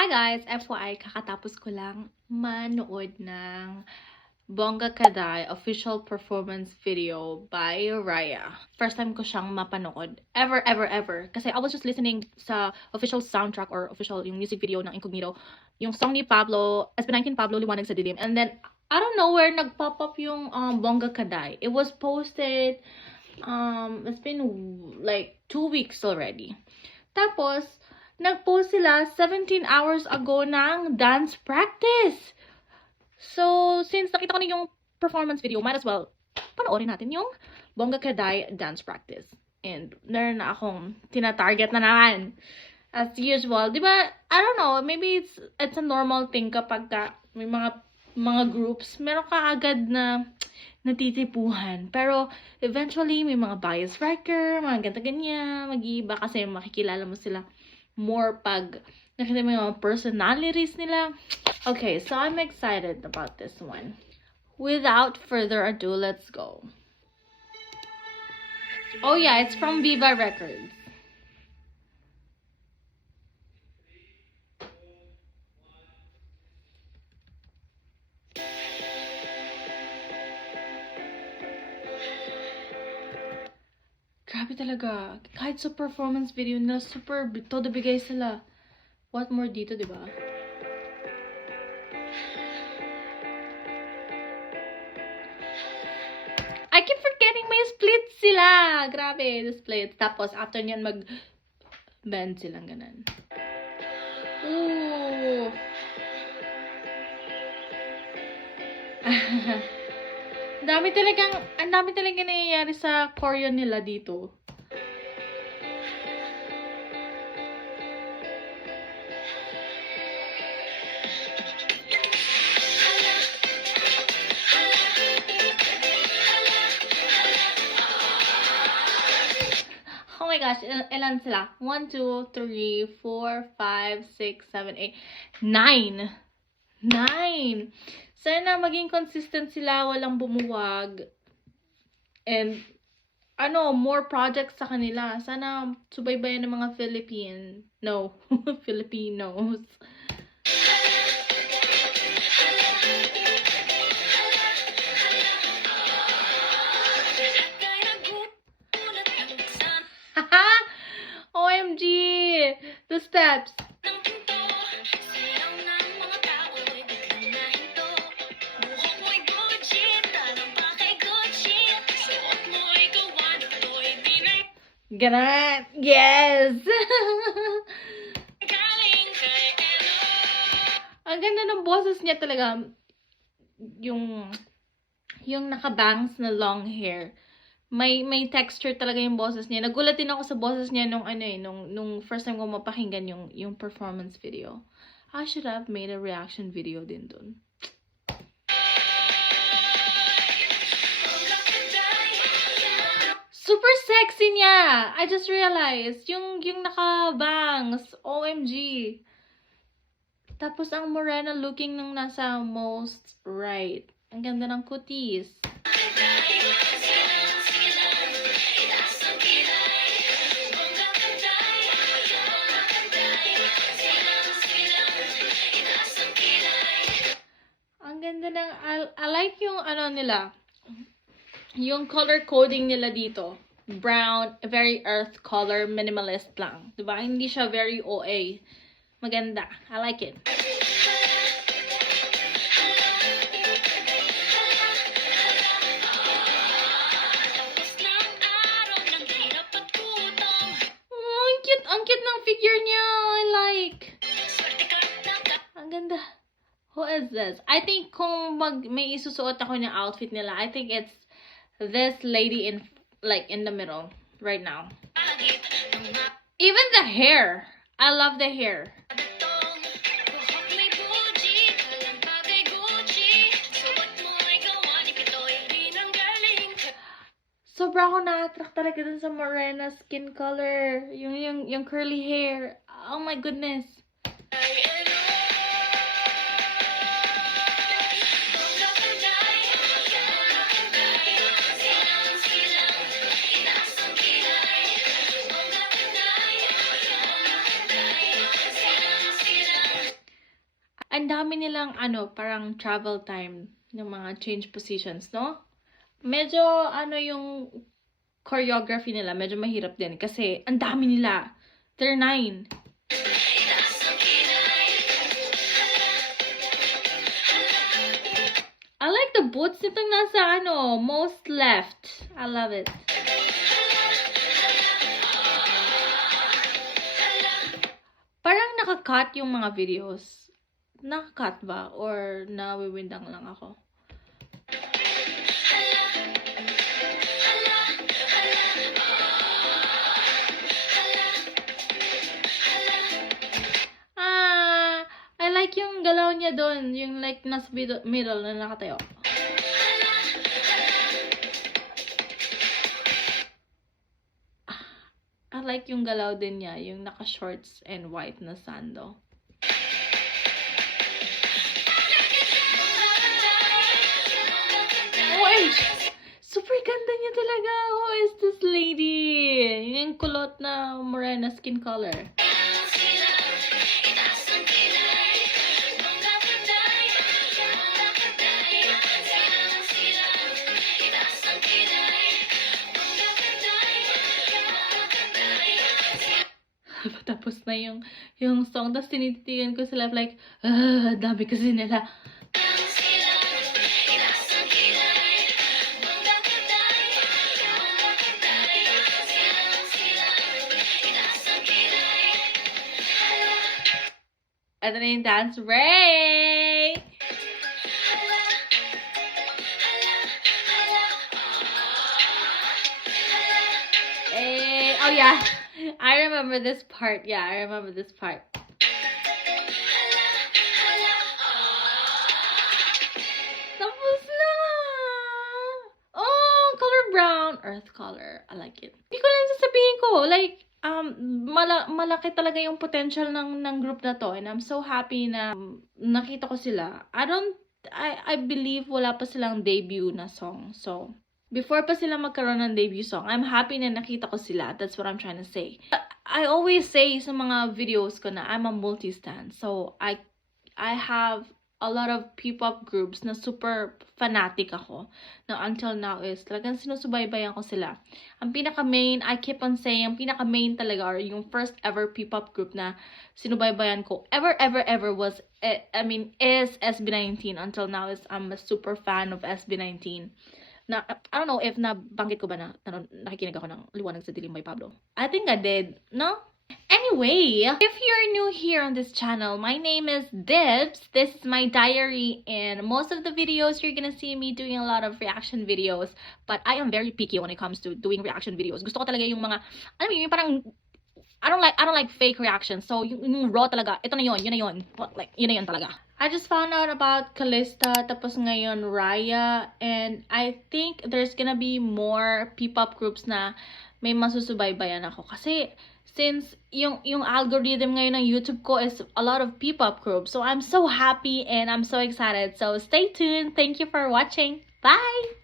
Hi guys! FYI, kakatapos ko lang manood ng Bongga Kaday official performance video by Raya. First time ko siyang mapanood. Ever. Kasi I was just listening sa official soundtrack or official yung music video ng Incognito. Yung song ni Pablo, SB19 Pablo, Liwanag sa Dilim. And then, I don't know where nag-pop up yung Bongga Kaday. It was posted, it's been like 2 weeks already. Tapos, nag-post sila 17 hours ago ng dance practice. So, since nakita ko na yung performance video, might as well panoorin natin yung Bongga Kaday dance practice. And meron na akong tina-target na naman. As usual, di ba, I don't know, maybe it's a normal thing kapag may mga groups, meron ka agad na natitipuhan. Pero, eventually, may mga bias wrecker, mga ganyan, mag-iiba kasi makikilala mo sila more pag nakita mo yung personalities nila. Okay, so I'm excited about this one. Without further ado, let's go. Oh yeah, it's from Viva Records. Grabe talaga. Kahit sa performance video nila, super todo bigay sila. What more dito, di ba? I keep forgetting may split sila. Grabe, the split. Tapos, after nyan, mag-bend silang ganun. Ooh. Ang dami talagang nangyayari sa choreo nila dito. Oh my gosh, ilan sila? 1, 2, 3, 4, 5, 6, 7, 8, 9. 9! Sana maging consistent sila, walang bumuwag. And, more projects sa kanila. Sana subaybayan ng mga Filipinos. OMG! The steps! Ganon! Yes! Ang ganda ng boses niya talaga. Yung naka-bangs na long hair. May texture talaga yung boses niya. Nagulat din ako sa boses niya nung first time ko mapakinggan yung performance video. I should have made a reaction video din dun. Super sexy niya! I just realized. Yung naka-bangs. OMG. Tapos ang morena looking nung nasa most right. Ang ganda ng kutis. Ang ganda ng, I like yung nila. Yung color coding nila dito. Brown, very earth color, minimalist lang. Diba? Hindi siya very OA. Maganda. I like it. Oh, ang cute ng figure niya. I like. Ang ganda. Who is this? I think kung may isusuot ako ng outfit nila, I think it's this lady in the middle right now. Even the hair. I love the hair. Sobra ako na-attract talaga dun sa morena skin color. Yung curly hair. Oh my goodness. ang dami nilang parang travel time ng mga change positions, no? Medyo yung choreography nila, medyo mahirap din kasi ang dami nila. They're 9. I like the boots nitong nasa most left. I love it. Parang naka-cut yung mga videos. Naka-cut ba? Or nawiwindang lang ako? I like yung galaw niya doon. Yung like nasa middle na nakatayo. I like yung galaw din niya, yung naka-shorts and white na sando. OMG! Super ganda niya talaga. Who is this lady? Yung kulot na morena skin color. Tapos na yung song, tapos tinititigan ko sila like, dami kasi nila. Ito na yung dance break! Oh yeah, I remember this part. Yeah, I remember this part. Tapos na! Oh, color brown. Earth color. I like it. Hindi ko lang sasabihin ko. Like, malaki talaga yung potential ng group na to. And I'm so happy na nakita ko sila. I believe wala pa silang debut na song. So, before pa sila magkaroon ng debut song, I'm happy na nakita ko sila. That's what I'm trying to say. I always say sa mga videos ko na I'm a multi-stan. So, I have a lot of P-pop groups na super fanatic ako. Na until now is talagang sinusubaybayan ko sila. Ang pinaka-main, I keep on saying, ang pinaka-main talaga or yung first ever P-pop group na sinubaybayan ko ever was, is SB19. Until now is I'm a super fan of SB19. Na, I don't know if nabanggit ko ba na nakikinig ako ng Liwanag sa Dilim by Pablo. I think I did, no? Anyway, if you're new here on this channel, my name is Dibs. This is my diary, and most of the videos you're gonna see me doing a lot of reaction videos. But I am very picky when it comes to doing reaction videos. Gusto ko talaga yung mga, alam mo yung parang, I don't like fake reactions. So yung raw talaga, ito na yun, yun na yun. Like, yun na yun talaga. I just found out about Calista, tapos ngayon Raya, and I think there's gonna be more P-pop groups na may masusubaybayan ako. Kasi, since yung algorithm ngayon ng YouTube ko is a lot of P-pop groups, so I'm so happy and I'm so excited. So stay tuned. Thank you for watching. Bye!